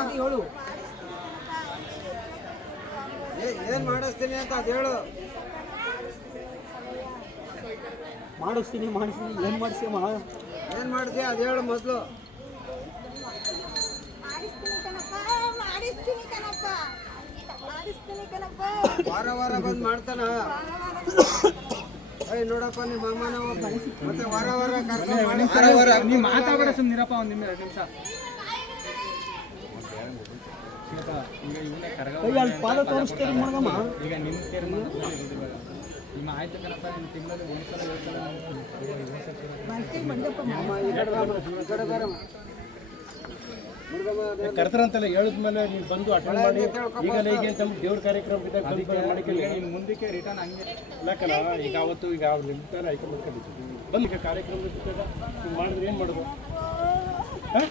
ಅಂತ ಹೇಳು. ಏನ್ ಮಾಡಿಸ್ತೀನಿ ಅಂತ ಅದು ಹೇಳು. ಮಾಡಿಸ್ತೀನಿ ಏನು ಮಾಡಿಸ್ತೀಮ್ಮ? ಏನು ಮಾಡ್ತೀಯ ಅದು ಹೇಳು ಮೊದಲು. ವಾರ ವಾರ ಬಂದು ಮಾಡ್ತಾನ. ನೋಡಪ್ಪ ನಿಮ್ಮ ಅಮ್ಮನ ಮತ್ತೆ ವಾರ ವಾರ ಕರ್ಕೊಂಡು ಮಾತಾಡ ಸುಮ್ಮನಿರಪ್ಪ ಒಂದು ನಿಮಿಷ 2 ನಿಮಿಷ. ಪಾದ ತೋರಿಸ್ತಾರೆ ಮಗಮ್ಮ. ಈಗ ನಿಮ್ಮ ತೀರ್ಮಾನ ನಿಮ್ಮ ಆಯ್ತು ಕಣಪ್ಪ. ನಿಮ್ಮ ತಿಂಗಳಲ್ಲಿ ಒಂದ್ಸಲ 2 ಸಲ ಕರ್ತಾರಂತಲ್ಲ ಹೇಳಿದ್ಮೇಲೆ ನೀವು ಬಂದು ಅಟೆಂಡ್ ಮಾಡಿ ಈಗಲೇ ಹೀಗೆ ಅಂತ ದೇವ್ರ ಕಾರ್ಯಕ್ರಮ ಇನ್ನು ಮುಂದಕ್ಕೆ ರಿಟರ್ನ್ ಹಂಗೆ ಇಲ್ಲಕ್ಕಲ್ಲ. ಈಗ ಅವತ್ತು ಈಗ ಅವ್ರು ನಿಂತಾರೆ ಆಯ್ಕೆ ಮಾಡ್ಕೊಂಡಿದ್ದೀವಿ ಬಂದು ಈಗ ಕಾರ್ಯಕ್ರಮ ನೀವು ಮಾಡಿದ್ರೆ ಏನು ಮಾಡೋದು? ಹಾಂ